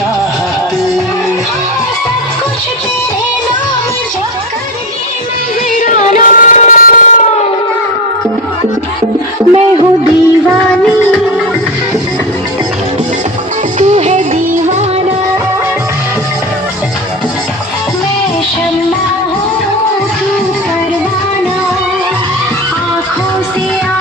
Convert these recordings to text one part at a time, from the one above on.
चाहत मैं हूँ दीवानी। तू है दीवाना। मैं शम्मा हूँ, तू परवाना। आँखों से आँखें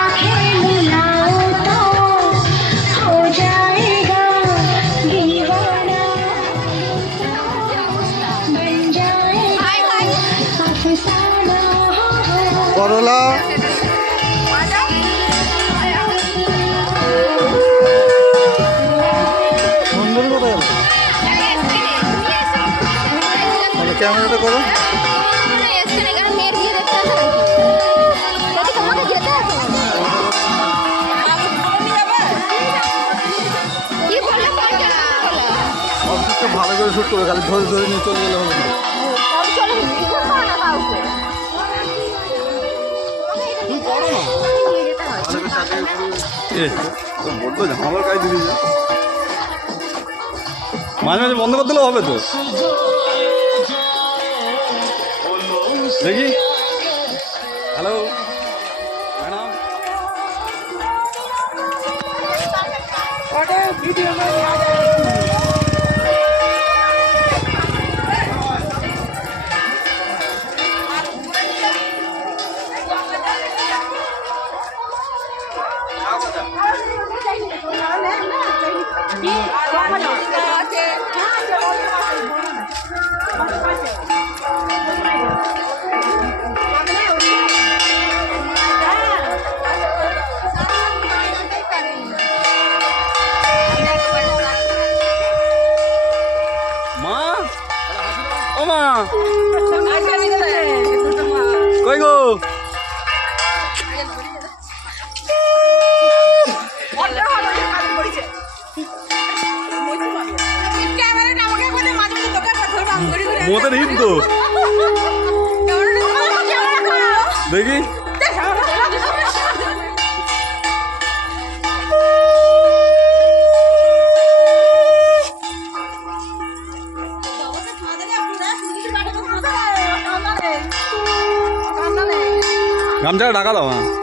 ক্যামেরাটা করো? ভালো করে শুট করবে খালি ধরে ধরে নিয়ে চলে গেলে হবে মাঝে মাঝে বন্ধ করে দিলেও হবে তো? দেখি। হ্যালো। ম্যাডাম। মা দেখি। গামছাটা ঢাকা দাও হ্যাঁ।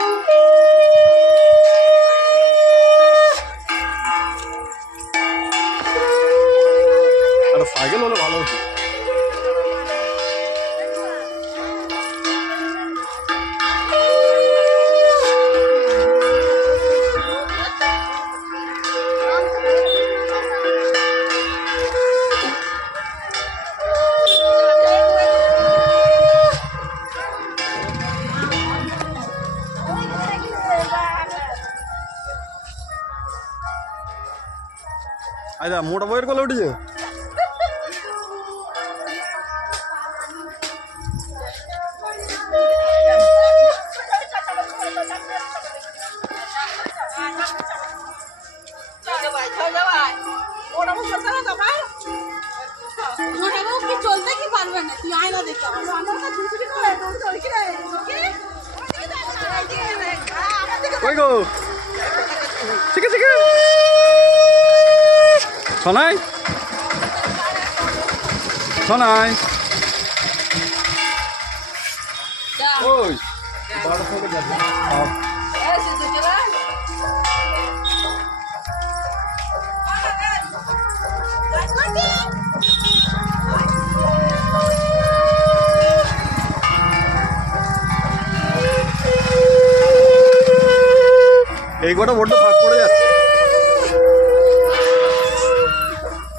শোনাই? শোনাই। ওই। বারো থেকে যাবে এই কটা বড্ড ফাঁক পড়ে যাচ্ছে।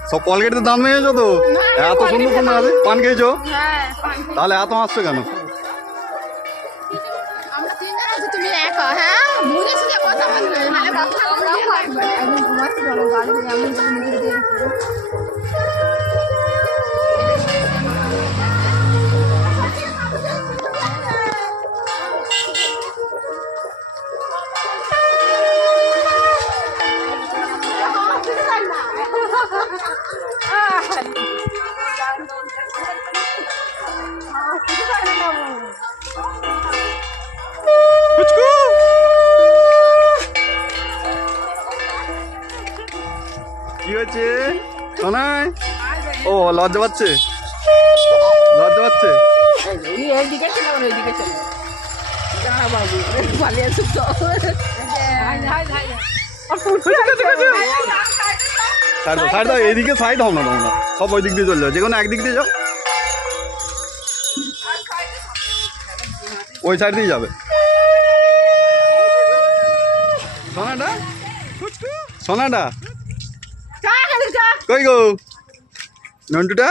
সব কলগেটের দাম নিয়েছো তো? এত সুন্দর সুন্দর আছে? পান খেয়েছো? তাহলে এত আসছো কেন? আমরা তিনজন আছি তুমি একা। হ্যাঁ কথা কি হয়েছে সোনা ও লজ্জা পাচ্ছে লজ্জা পাচ্ছে পালিয়ে সাইড দাও সাইড দাও এইদিকে সাইড হও না তোমরা। সব ওই দিক দিয়ে চলে যাও যে কোনো একদিক দিয়ে যাও। ওই সাইড দিয়ে যাবে। সোনাটা? সোনাটা? কই গো? নন্টুটা?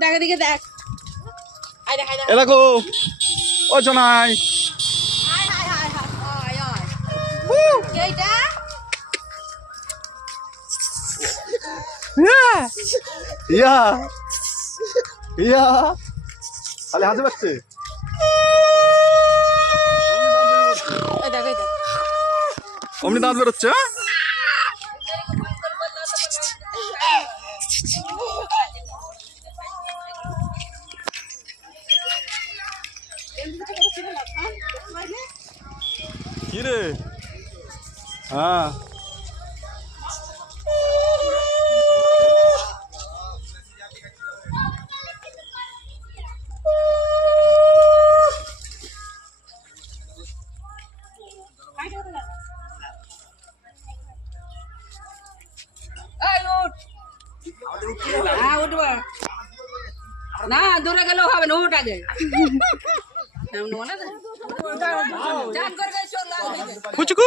দেখ এদিকে দেখ। ও সোনাই। এইটা? ইয়া! ইয়া! পাচ্ছে। এই দেখ অমনি দাঁত বেরোচ্ছে হ্যাঁ? হ্যাঁ। হ্যাঁ উঠব। না দূরে গেলেও হবে না চল, যায়। ফুচকু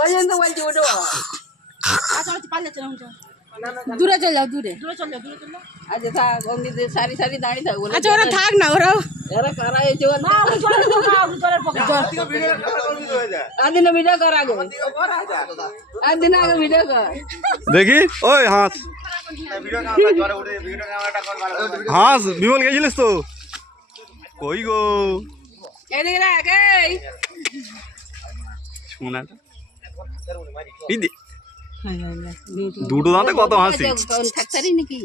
ওই তো বলছি উঠো। দূরে চলে যাও দূরে। দূরে চলে যাও দূরে চলে আচ্ছা থাক সারি সারি দাঁড়িয়ে থাক বলে আচ্ছা ওরা থাক না ওরা এরা কারা হয়েছে ভিডিও কর আগে। আগে ভিডিও কর। দেখি? ওই হাঁস হাঁস বিমল গেছিলিস তো? কই গো? এদিকে দুটো দাঁতে কত হাসি। থাকতারি নাকি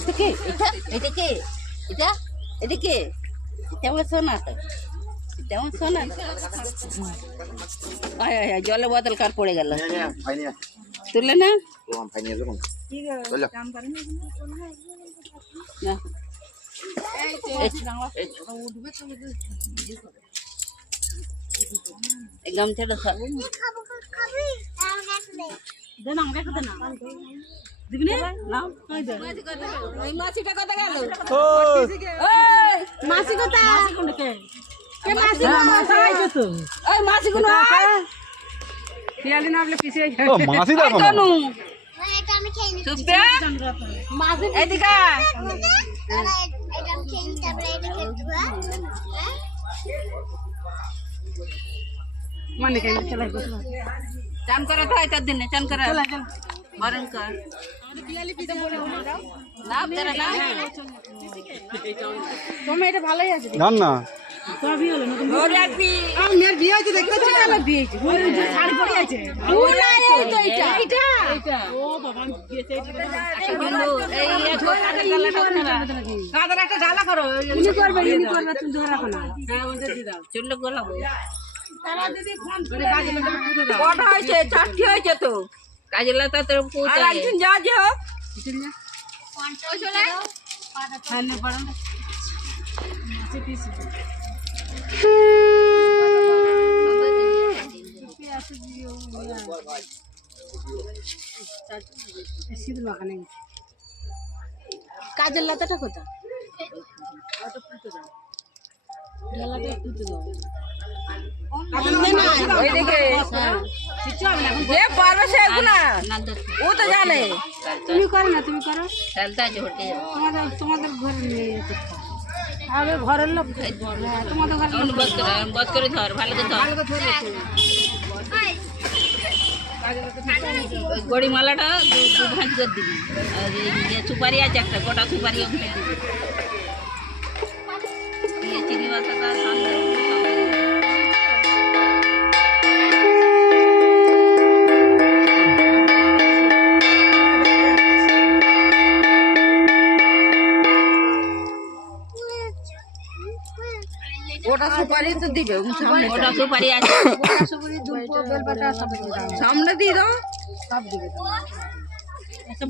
এটা কে এটা এটা কে এটা এটা কে? এটা আমার সোনা তো। আমার সোনা আয় আয় আয় জলে বোতল কার পড়ে গেল? তুললে না? না এই গামছাটা সর ওই মাছিটা কথা গেল? মাসি কথা কে মাসি দেখো। কোন। চান করে তো আইতার দিনে চান করে। বরং কর লাভ না তুমি এটা ভালোই আছে। না। বিয়ে হয়েছে। ওই যে শাড়ি পরে আছে। ও না এই তো এইটা। এইটা। এইটা। ও বাবা আমি বিয়েতে কিন্তু এই এক কাটা হ্যাঁ হয়েছে? চারটি হয়েছে তো। কাজে লাতা তোর আর পৌঁছে একদিন যা যে হোক। হ্যাঁ কাজের লাতাটা কোথা ও তো জানে। তুমি করো না তুমি করো। তোমাদের তোমাদের ঘরে আরে ঘরের লোক। হ্যাঁ, তোমাদের ঘরে এখন বস করে বস করে ধর ভালো করে ধর। ওই গড়ি মালাটা দু দু ভাঁজ করে দিবি। আর এই যে সুপারি আছে একটা গোটা সুপারি ওখানে দিবি। এই চিনি বাতাটা তো দিবে ওটা সুপারি আছে। সামনে দিয়ে দাও।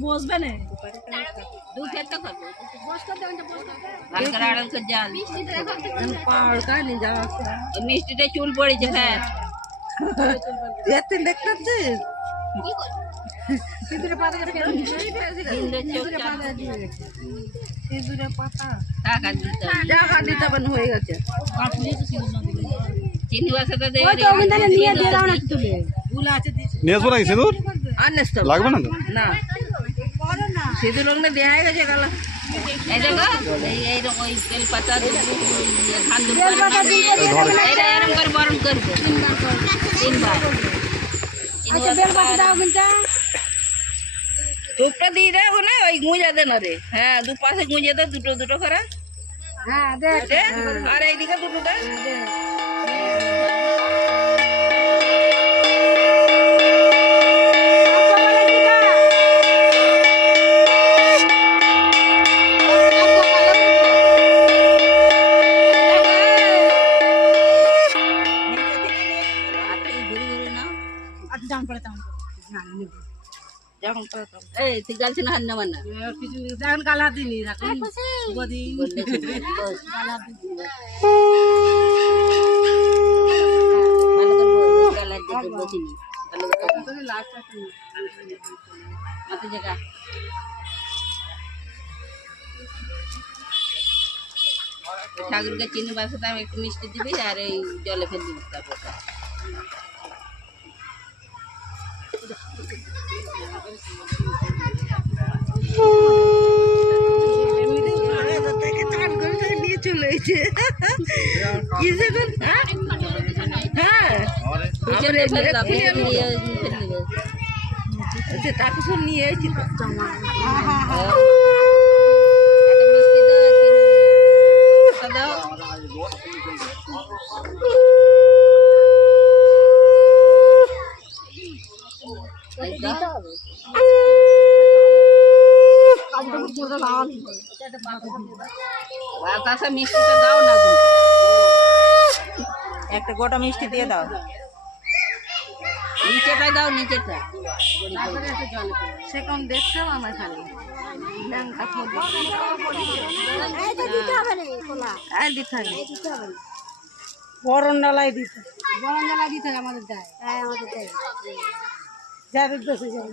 বসবে না? দু ক্ষেত্রে করব ভালো করে আড়াল করে জাল পাহাড় কানি। যাওয়া ওই মিষ্টিতে চুল পড়েছে হ্যাঁ। এতে দেখতে পাচ্ছিস? সিঁদুরে পাতা সিঁদুরের চোখ চাল। সিঁদুরে পাতা। টাকা দিতে। টাকা দিতে হয়ে গেছে। চিনি বাসাটা দেবে ওই তো থেকে নিয়ে দিয়ে দাও না তুলে গুলো আছে দিছি নিয়ে আসব নাকি সিঁদুর? আর নেস্ত লাগবে না না। সিঁদুর ওখানে দেয়া হয়ে গেছে গালা। এই দেখো এই এইরকম বেল পাতা টুকটা দিয়ে দেবো না ওই গুঁজা দেন রে হ্যাঁ দু পাশে গুঁজে দে দুটো দুটো করে। হ্যাঁ দে। আর এইদিকে দুটো দে। হাতে ঘুরে ঘুরে নাও যখন পেতাম এই যখন গালা ঠাকুরকে চিনি বাসাতে আমি একটু মিষ্টি দিবি আর এই জলে ফেলে দিবি তারপর কিসে হ্যাঁ দিবে। আচ্ছা তাকে সব নিয়ে এসেছি বাতাসা মিষ্টিটা দাও না একটা গোটা মিষ্টি দিয়ে দাও। নিচেটা দাও নিচেটা। সে কোন দেখছে আমার খালি বরণ ডালাই দিতে বরণ ডালাই দিতে আমাদের দেয়। হ্যাঁ আমাদের দেয়। যাদের দোষে যাবে।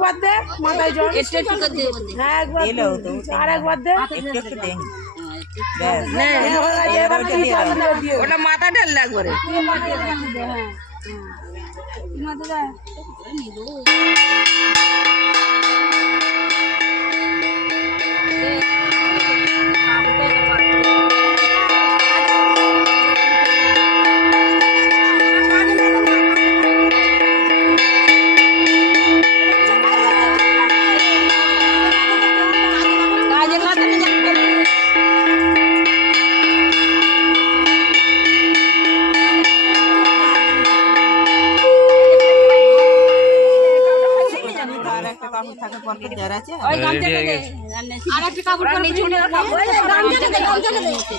আর দে মাথায় জল। একটু একটু করে দিয়ে হ্যাঁ একবার আর একবার দে। একটু একটু দে। করবে? ওটা মাথা ঢেল একবারে কাজের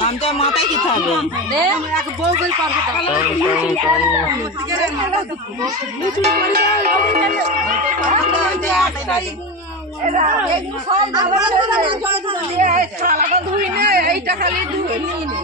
গামছা মাথায় দিতে হবে। এইটা খালি ধুয়ে নিয়ে নে।